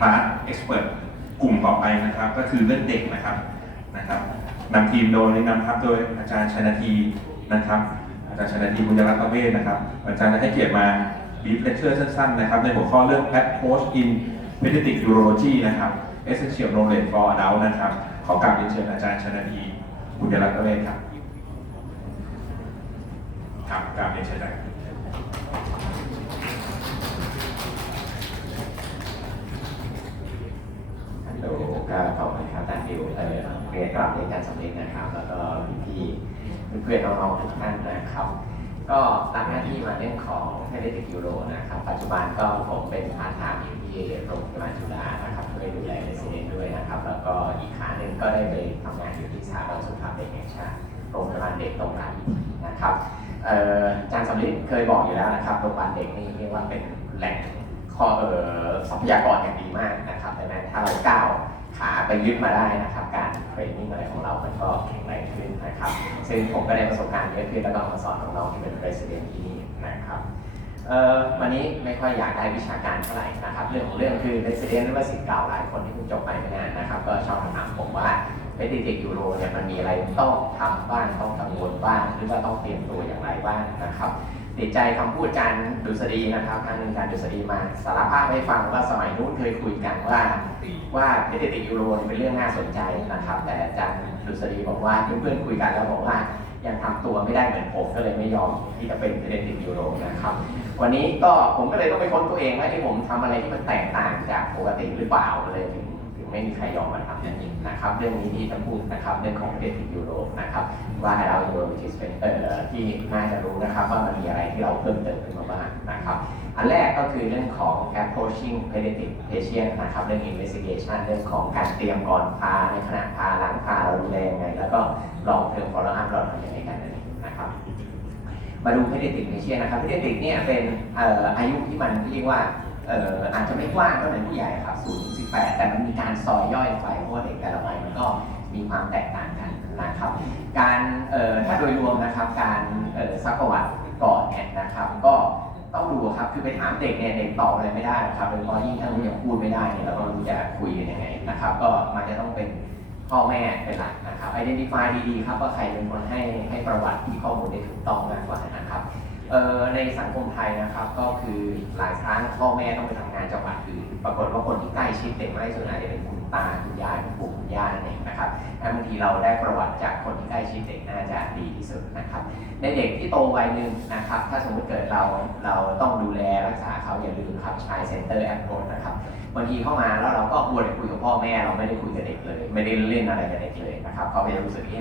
คลาสเอ็กซ์เพรสกลุ่มต่อไปนะครับก็คือเรื่องเด็กนะครับนะครับนำทีมโดยนำทัพโดยอาจารย์ชนาทีนะครับ อาจารย์ชนาทีบุญรัตน์เวศนะครับอาจารย์ได้ให้เกียรติมาบีฟเลคเชอร์สั้นๆนะครับในหัวข้อเรื่อง Approach in Pediatric Urology นะครับ Essential Knowledge for Adult นะครับ ขอกราบเรียนเชิญอาจารย์ชนาทีบุญรัตน์เวศครับครับกราบเรียนเชิญครับ อาจารย์ดิวเออเรียนกลับเรียนการสำเร็จนะครับ แล้วก็พี่ๆเพื่อนๆน้องๆทุกท่านนะครับ ก็รับหน้าที่มาเรื่องของเทเลติกยูโรนะครับ ปัจจุบันก็ผมเป็นพาร์ทไทม์อยู่ที่โรงพยาบาลจุฬานะครับช่วยดูแลเรสเดนด้วยนะครับ แล้วก็อีกขาหนึ่งก็ได้ไปทำงานอยู่ที่สถาบันสุขภาพเด็กแห่งชาติโรงพยาบาลเด็กตรงรามอินทรีนะครับอาจารย์สำลิดเคยบอกอยู่แล้วนะครับโรงพยาบาลเด็กนี่เรียกว่าเป็นแหล่งข้อเออทรัพยากรอย่างดีมากนะครับดังนั้นถ้าเราก้าว ขาไปยึดมาได้นะครับ การเทรนนิ่งอะไรของเรา มันก็แข็งแรงขึ้นนะครับ ซึ่งผมก็ได้ประสบการณ์เยอะขึ้นแล้วก็มาสอนน้องๆที่เป็น resident ที่นี่นะครับเอ่อวันนี้ไม่ค่อยอยากได้วิชาการเท่าไหร่นะครับ เรื่องของเรื่องคือ resident หรือว่าสิทธิ์เก่าหลายคนที่เพิ่งจบไปไม่นานนะครับ ก็ชอบถามผมว่าเปติติกยูโรเนี่ยมันมีอะไรต้องทำบ้างต้องกังวลบ้างหรือว่าต้องเตรียมตัวอย่างไรบ้างนะครับ ติดใจคำพูดอาจารดุษฎีนะครับท่านอาจารดุษฎีมาสารภาพให้ฟังว่าสมัยนู้นเคยคุยกันว่าว่าเพชรติยูโรเป็นเรื่องน่าสนใจนะครับ แต่อาจารย์ดุษฎีบอกว่าเพื่อนๆคุยกันแล้วบอกว่ายังทำตัวไม่ได้เหมือนผมก็เลยไม่ยอมที่จะเป็นเพชรติยูโรนะครับ วันนี้ก็ผมก็เลยต้องไปค้นตัวเองว่าที่ผมทำอะไรที่มันแตกต่างจากปกติหรือเปล่าเลยถึง ไม่มีใครยอมมาทำอย่างนี้นะครับเรื่องนี้ที่จะพูดนะครับเรื่องของเพชรยูโรปนะครับว่าเรายูโรวิจิสเป็นเอ่อที่น่าจะรู้นะครับว่ามันมีอะไรที่เราเพิ่มเติมขึ้นมาบ้างนะครับอันแรกก็คือเรื่องของ approaching pediatric patient นะครับเรื่อง investigation เรื่องของการเตรียมก่อนพาในขณะพาหลังพาเราดูแลยังไง แล้วก็ลองเทอม follow up เราทำยังไงกันนั่นเองนะครับมาดู pediatric patient นะครับ pediatric เนี่ยเป็นอายุที่มันเรียกว่า เอ่ออาจจะไม่กว้างเท่าในผู้ใหญ่ครับ0ถึง18 แต่มันมีการซอยย่อยไปเพราะว่าเด็กแต่ละวัยมันก็มีความแตกต่างกันนะครับ การเอ่อถ้าโดยรวมนะครับการเอ่อซักประวัติก่อนเนี่ยนะครับก็ต้องดูครับคือไปถามเด็กเนี่ยเด็กตอบอะไรไม่ได้นะครับโดยเฉพาะยิ่งถ้าเรายังพูดไม่ได้เนี่ยเราก็ไม่รู้จะคุยกันยังไงนะครับ ก็มันจะต้องเป็นพ่อแม่เป็นหลักนะครับ identify ดีๆครับว่าใครเป็นคนให้ให้ประวัติที่ข้อมูลได้ถูกต้องมากกว่านะครับ เอ่อในสังคมไทยนะครับก็คือหลายครั้งพ่อแม่ต้องไปทำงานจังหวัดอื่นปรากฏว่าคนที่ใกล้ชิดเด็กมากที่สุดอาจจะเป็นคุณตาคุณยายคุณปู่คุณย่านั่นเองนะครับถ้าบางทีเราได้ประวัติจากคนที่ใกล้ชิดเด็กน่าจะดีที่สุดนะครับ ในเด็กที่โตวัยหนึ่งนะครับ ถ้าสมมติเกิดเราเราต้องดูแลรักษาเขาอย่าลืมครับชายเซ็นเตอร์แอปโรนะครับบางทีเข้ามาแล้วเราก็มัวแต่คุยกับพ่อแม่เราไม่ได้คุยกับเด็กเลย ไม่ได้เล่นอะไรกับเด็กเลยนะครับเขาไม่รู้สึกเอ๊ะ